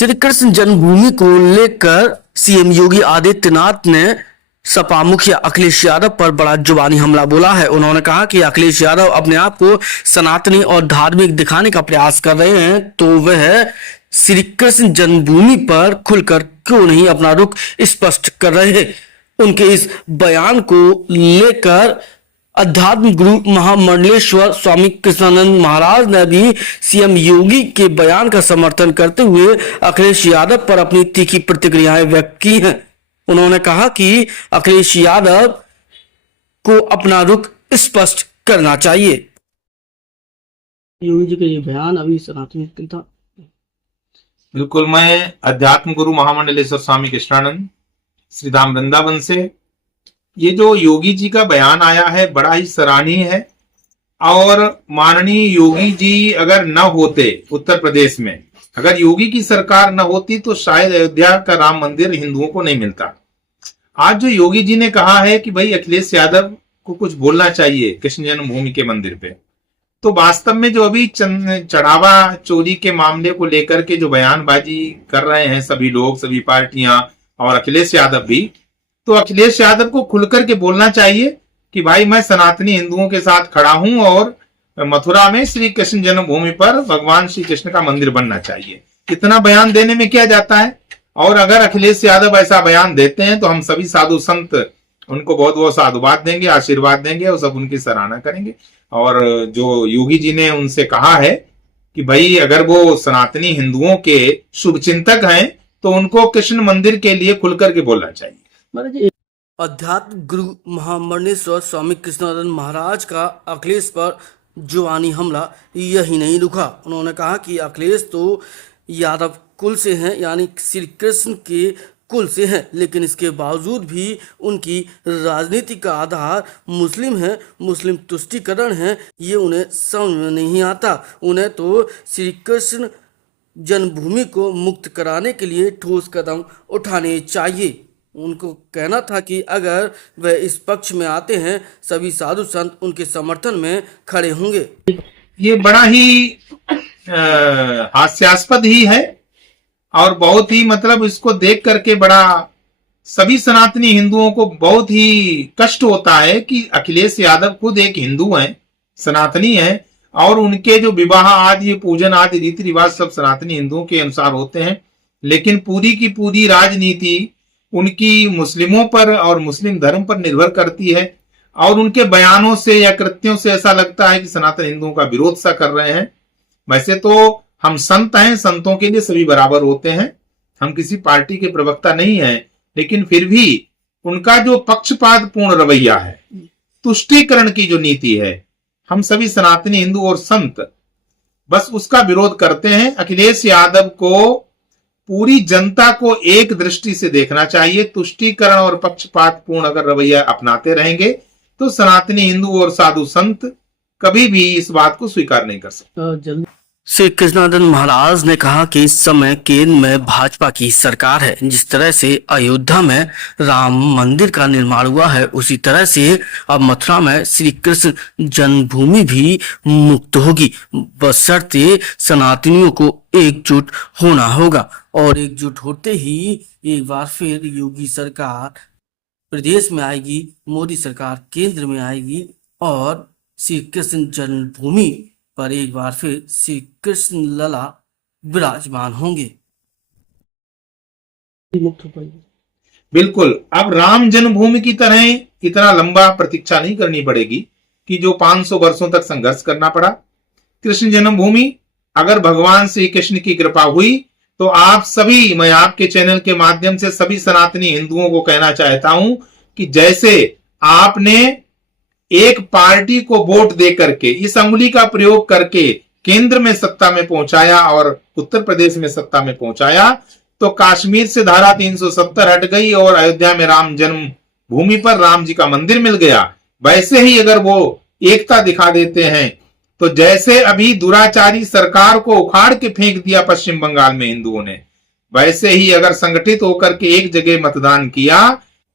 श्री कृष्ण जन्मभूमि को लेकर सीएम योगी आदित्यनाथ ने सपा मुखिया अखिलेश यादव पर बड़ा जुबानी हमला बोला है। उन्होंने कहा कि अखिलेश यादव अपने आप को सनातनी और धार्मिक दिखाने का प्रयास कर रहे हैं, तो वह श्री कृष्ण जन्मभूमि पर खुलकर क्यों नहीं अपना रुख स्पष्ट कर रहे हैं। उनके इस बयान को लेकर अध्यात्म गुरु महामंडलेश्वर स्वामी कृष्णानंद महाराज ने भी सीएम योगी के बयान का समर्थन करते हुए अखिलेश यादव पर अपनी तीखी प्रतिक्रियाएं व्यक्त की हैं। उन्होंने कहा कि अखिलेश यादव को अपना रुख स्पष्ट करना चाहिए। योगी जी का ये बयान अभी सनातन था। बिल्कुल, मैं अध्यात्म गुरु महामंडलेश्वर स्वामी कृष्णानंद श्री धाम वृंदावन से ये जो योगी जी का बयान आया है बड़ा ही सराहनीय है। और माननीय योगी जी अगर न होते उत्तर प्रदेश में, अगर योगी की सरकार न होती तो शायद अयोध्या का राम मंदिर हिंदुओं को नहीं मिलता। आज जो योगी जी ने कहा है कि भाई अखिलेश यादव को कुछ बोलना चाहिए कृष्ण जन्मभूमि के मंदिर पे, तो वास्तव में जो अभी चढ़ावा चोरी के मामले को लेकर के जो बयानबाजी कर रहे हैं सभी लोग, सभी पार्टियां और अखिलेश यादव भी, तो अखिलेश यादव को खुलकर के बोलना चाहिए कि भाई मैं सनातनी हिंदुओं के साथ खड़ा हूं और मथुरा में श्री कृष्ण जन्मभूमि पर भगवान श्री कृष्ण का मंदिर बनना चाहिए। इतना बयान देने में क्या जाता है। और अगर अखिलेश यादव ऐसा बयान देते हैं तो हम सभी साधु संत उनको बहुत बहुत साधुवाद देंगे, आशीर्वाद देंगे और सब उनकी सराहना करेंगे। और जो योगी जी ने उनसे कहा है कि भाई अगर वो सनातनी हिंदुओं के शुभ चिंतक हैं तो उनको कृष्ण मंदिर के लिए खुलकर के बोलना चाहिए। अध्यात्म गुरु महामंडलेश्वर स्वामी कृष्णानंद महाराज का अखिलेश पर जुबानी हमला यही नहीं रुका। उन्होंने कहा कि अखिलेश तो यादव कुल से हैं, यानी श्री कृष्ण के कुल से हैं, लेकिन इसके बावजूद भी उनकी राजनीति का आधार मुस्लिम है, मुस्लिम तुष्टीकरण है। ये उन्हें समझ में नहीं आता। उन्हें तो श्री कृष्ण जन्मभूमि को मुक्त कराने के लिए ठोस कदम उठाने चाहिए। उनको कहना था कि अगर वह इस पक्ष में आते हैं सभी साधु संत उनके समर्थन में खड़े होंगे। ये बड़ा ही हास्यास्पद ही है और बहुत ही मतलब इसको देख करके बड़ा सभी सनातनी हिंदुओं को बहुत ही कष्ट होता है कि अखिलेश यादव खुद एक हिंदू हैं, सनातनी हैं, और उनके जो विवाह आदि पूजन आदि रीति रिवाज सब सनातनी हिंदुओं के अनुसार होते हैं, लेकिन पूरी की पूरी राजनीति उनकी मुस्लिमों पर और मुस्लिम धर्म पर निर्भर करती है। और उनके बयानों से या कृत्यों से ऐसा लगता है कि सनातन हिंदुओं का विरोध सा कर रहे हैं। वैसे तो हम संत हैं, संतों के लिए सभी बराबर होते हैं, हम किसी पार्टी के प्रवक्ता नहीं हैं, लेकिन फिर भी उनका जो पक्षपात पूर्ण रवैया है, तुष्टीकरण की जो नीति है, हम सभी सनातनी हिंदू और संत बस उसका विरोध करते हैं। अखिलेश यादव को पूरी जनता को एक दृष्टि से देखना चाहिए। तुष्टीकरण और पक्षपात पूर्ण अगर रवैया अपनाते रहेंगे तो सनातनी हिंदू और साधु संत कभी भी इस बात को स्वीकार नहीं कर सकते। श्री कृष्णानंद महाराज ने कहा कि इस समय केंद्र में भाजपा की सरकार है। जिस तरह से अयोध्या में राम मंदिर का निर्माण हुआ है, उसी तरह से अब मथुरा में श्री कृष्ण जन्मभूमि भी मुक्त होगी, बशर्ते सनातनियों को एकजुट होना होगा। और एकजुट होते ही एक बार फिर योगी सरकार प्रदेश में आएगी, मोदी सरकार केंद्र में आएगी और श्री कृष्ण जन्मभूमि पर एक बार फिर श्री कृष्ण लला विराजमान होंगे। बिल्कुल, अब राम जन्मभूमि की तरह इतना लंबा प्रतीक्षा नहीं करनी पड़ेगी कि जो 500 वर्षों तक संघर्ष करना पड़ा। कृष्ण जन्मभूमि अगर भगवान श्री कृष्ण की कृपा हुई तो आप सभी, मैं आपके चैनल के माध्यम से सभी सनातनी हिंदुओं को कहना चाहता हूं कि जैसे आपने एक पार्टी को वोट दे करके इस अंगुली का प्रयोग करके केंद्र में सत्ता में पहुंचाया और उत्तर प्रदेश में सत्ता में पहुंचाया, तो कश्मीर से धारा 370 हट गई और अयोध्या में राम जन्म भूमि पर राम जी का मंदिर मिल गया। वैसे ही अगर वो एकता दिखा देते हैं तो जैसे अभी दुराचारी सरकार को उखाड़ के फेंक दिया पश्चिम बंगाल में हिंदुओं ने, वैसे ही अगर संगठित होकर के एक जगह मतदान किया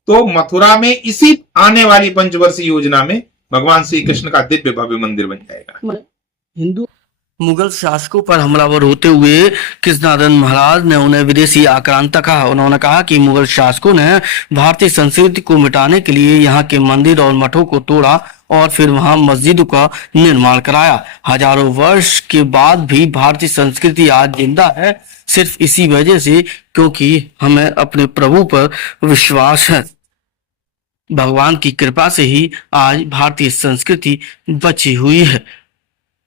तो मथुरा में इसी आने वाली पंचवर्षीय योजना में भगवान श्री कृष्ण का दिव्य भव्य मंदिर बन जाएगा। हिंदू मुगल शासकों पर हमलावर होते हुए कृष्णानंद महाराज ने उन्हें विदेशी आक्रांता कहा। उन्होंने कहा कि मुगल शासकों ने भारतीय संस्कृति को मिटाने के लिए यहाँ के मंदिर और मठों को तोड़ा और फिर वहां मस्जिदों का निर्माण कराया। हजारों वर्ष के बाद भी भारतीय संस्कृति आज जिंदा है, सिर्फ इसी वजह से क्योंकि हमें अपने प्रभु पर विश्वास है। भगवान की कृपा से ही आज भारतीय संस्कृति बची हुई है।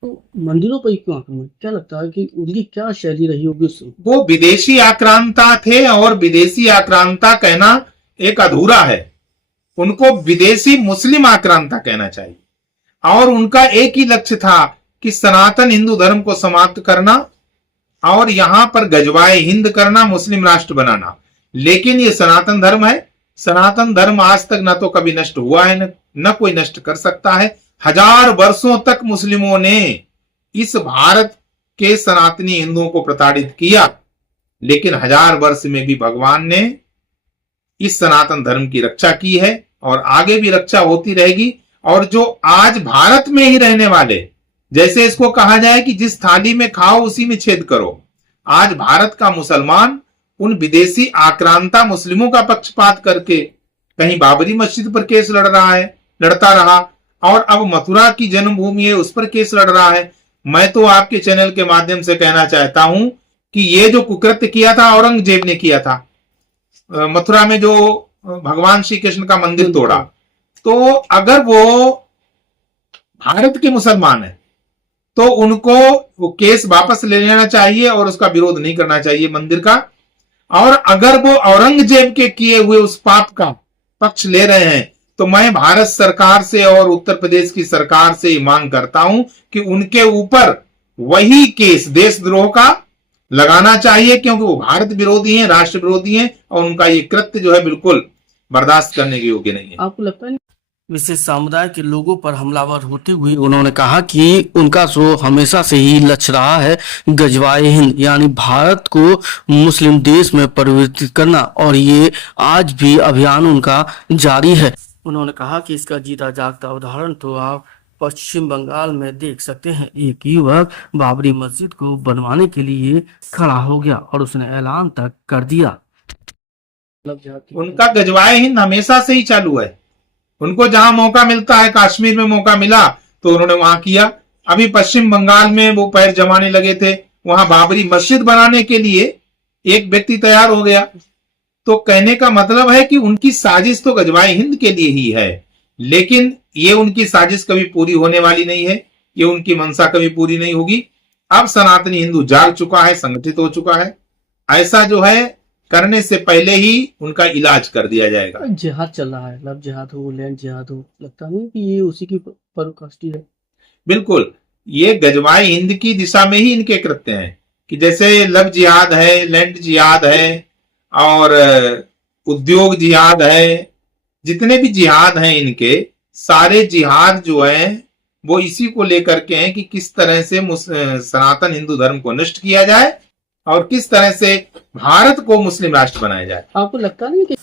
तो मंदिरों पर ही क्यों आक्रमण, क्या लगता है कि उनकी क्या शैली रही होगी उस समय? वो विदेशी आक्रांता थे और विदेशी आक्रांता कहना एक अधूरा है, उनको विदेशी मुस्लिम आक्रांता कहना चाहिए। और उनका एक ही लक्ष्य था कि सनातन हिंदू धर्म को समाप्त करना और यहां पर गजवाए हिंद करना, मुस्लिम राष्ट्र बनाना। लेकिन ये सनातन धर्म है, सनातन धर्म आज तक न तो कभी नष्ट हुआ है न कोई नष्ट कर सकता है। हजार वर्षों तक मुस्लिमों ने इस भारत के सनातनी हिंदुओं को प्रताड़ित किया, लेकिन हजार वर्ष में भी भगवान ने इस सनातन धर्म की रक्षा की है और आगे भी रक्षा होती रहेगी। और जो आज भारत में ही रहने वाले, जैसे इसको कहा जाए कि जिस थाली में खाओ उसी में छेद करो, आज भारत का मुसलमान उन विदेशी आक्रांता मुस्लिमों का पक्षपात करके कहीं बाबरी मस्जिद पर केस लड़ता रहा और अब मथुरा की जन्मभूमि है उस पर केस लड़ रहा है। मैं तो आपके चैनल के माध्यम से कहना चाहता हूं कि ये जो कुकृत्य किया था औरंगजेब ने किया था, मथुरा में जो भगवान श्री कृष्ण का मंदिर तोड़ा, तो अगर वो भारत के मुसलमान है तो उनको वो केस वापस ले लेना चाहिए और उसका विरोध नहीं करना चाहिए मंदिर का। और अगर वो औरंगजेब के किए हुए उस पाप का पक्ष ले रहे हैं तो मैं भारत सरकार से और उत्तर प्रदेश की सरकार से मांग करता हूं कि उनके ऊपर वही केस देशद्रोह का लगाना चाहिए, क्योंकि वो भारत विरोधी हैं, राष्ट्र विरोधी हैं और उनका ये कृत्य जो है बिल्कुल बर्दाश्त करने के योग्य नहीं है। आपको लगता है विशेष समुदाय के लोगों पर हमलावर होते हुए उन्होंने कहा कि उनका सो हमेशा से ही लक्ष्य रहा है गजवाए हिंद, यानी भारत को मुस्लिम देश में परिवर्तित करना, और ये आज भी अभियान उनका जारी है। उन्होंने कहा कि इसका जीता जागता उदाहरण तो आप पश्चिम बंगाल में देख सकते हैं। एक युवक बाबरी मस्जिद को बनवाने के लिए खड़ा हो गया और उसने ऐलान तक कर दिया। उनका गजवाए हिंद हमेशा से ही चालू है। उनको जहां मौका मिलता है, कश्मीर में मौका मिला तो उन्होंने वहां किया। अभी पश्चिम बंगाल में वो पैर जमाने लगे थे, वहां बाबरी मस्जिद बनाने के लिए एक व्यक्ति तैयार हो गया। तो कहने का मतलब है कि उनकी साजिश तो गजवाए हिंद के लिए ही है, लेकिन ये उनकी साजिश कभी पूरी होने वाली नहीं है, ये उनकी मंशा कभी पूरी नहीं होगी। अब सनातनी हिंदू जाग चुका है, संगठित हो चुका है। ऐसा जो है करने से पहले ही उनका इलाज कर दिया जाएगा। जिहाद चल रहा है, लव जिहाद हो, लैंड जिहाद हो, लगता नहीं कि ये उसी की पराकाष्ठी है? बिल्कुल, ये गजवाए हिंद की दिशा में ही इनके कृत्य हैं कि जैसे लव जिहाद है, लैंड जिहाद है और उद्योग जिहाद है, जितने भी जिहाद हैं इनके सारे जिहाद जो है वो इसी को लेकर के हैं कि किस तरह से सनातन हिंदू धर्म को नष्ट किया जाए और किस तरह से भारत को मुस्लिम राष्ट्र बनाया जाए। आपको लगता नहीं कि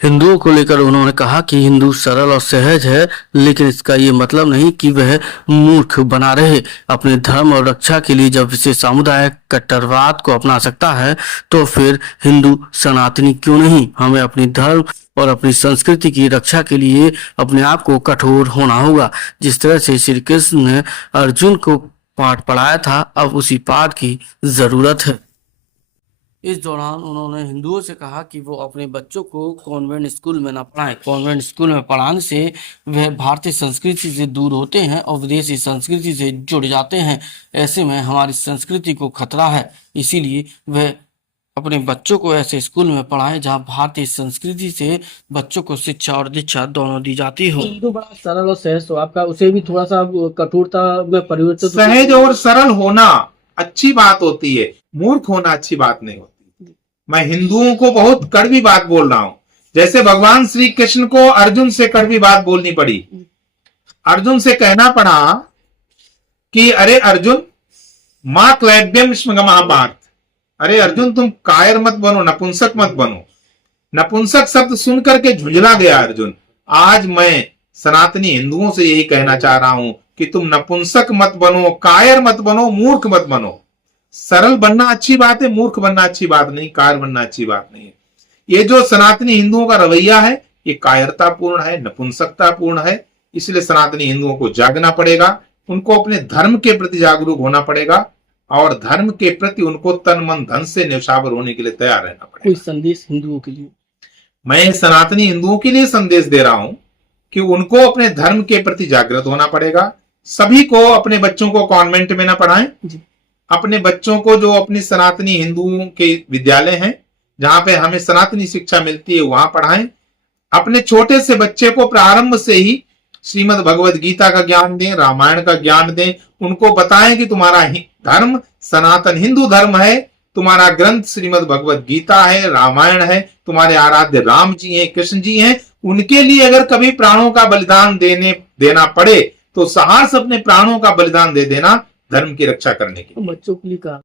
हिंदुओं को लेकर उन्होंने कहा कि हिंदू सरल और सहज है, लेकिन इसका ये मतलब नहीं कि वह मूर्ख बना रहे। अपने धर्म और रक्षा के लिए जब विशेष समुदाय कट्टरवाद को अपना सकता है तो फिर हिंदू सनातनी क्यों नहीं? हमें अपनी धर्म और अपनी संस्कृति की रक्षा के लिए अपने आप को कठोर होना होगा। जिस तरह से श्री कृष्ण ने अर्जुन को पाठ पढ़ाया था, अब उसी पाठ की जरूरत है। इस दौरान उन्होंने हिंदुओं से कहा कि वो अपने बच्चों को कॉन्वेंट स्कूल में न पढ़ाएं। कॉन्वेंट स्कूल में पढ़ाने से वह भारतीय संस्कृति से दूर होते हैं और विदेशी संस्कृति से जुड़ जाते हैं। ऐसे में हमारी संस्कृति को खतरा है, इसीलिए वह अपने बच्चों को ऐसे स्कूल में पढ़ाएं जहां भारतीय संस्कृति से बच्चों को शिक्षा और दीक्षा दोनों दी जाती हो। हिंदू बड़ा सरल और सहज तो आपका, उसे भी थोड़ा सा कठोरता में परिवर्तित। सहज और सरल होना अच्छी बात होती है, मूर्ख होना अच्छी बात नहीं होती। मैं हिंदुओं को बहुत कड़वी बात बोल रहा हूं, जैसे भगवान श्री कृष्ण को अर्जुन से कड़वी बात बोलनी पड़ी। अर्जुन से कहना पड़ा कि अरे अर्जुन मां क्लैव्यम महाभारत, अरे अर्जुन तुम कायर मत बनो, नपुंसक मत बनो। नपुंसक शब्द सुनकर के झुंझला गया अर्जुन। आज मैं सनातनी हिंदुओं से यही कहना चाह रहा हूं कि कि तुम नपुंसक मत बनो, कायर मत बनो, मूर्ख मत बनो। सरल बनना अच्छी बात है, मूर्ख बनना अच्छी बात नहीं, कायर बनना अच्छी बात नहीं है। ये जो सनातनी हिंदुओं का रवैया है ये कायरतापूर्ण है, नपुंसकतापूर्ण है। इसलिए सनातनी हिंदुओं को जागना पड़ेगा, उनको अपने धर्म के प्रति जागरूक होना पड़ेगा और धर्म के प्रति उनको तन मन धन से न्यौछावर होने के लिए तैयार रहना कोई पड़ेगा। संदेश हिंदुओं के लिए? मैं सनातनी हिंदुओं के लिए संदेश दे रहा हूं कि उनको अपने धर्म के प्रति जागृत होना पड़ेगा। सभी को अपने बच्चों को कॉन्वेंट में ना पढ़ाएं, जी। अपने बच्चों को जो अपनी सनातनी हिंदुओं के विद्यालय हैं जहां पे हमें सनातनी शिक्षा मिलती है वहां पढ़ाएं। अपने छोटे से बच्चे को प्रारंभ से ही श्रीमद् भगवद गीता का ज्ञान दें, रामायण का ज्ञान दें। उनको बताएं कि तुम्हारा धर्म सनातन हिंदू धर्म है, तुम्हारा ग्रंथ श्रीमद् भगवद गीता है, रामायण है, तुम्हारे आराध्य राम जी हैं, कृष्ण जी हैं। उनके लिए अगर कभी प्राणों का बलिदान देना पड़े तो साहस अपने प्राणों का बलिदान दे देना धर्म की रक्षा करने के लिए। बच्चों के लिए कहा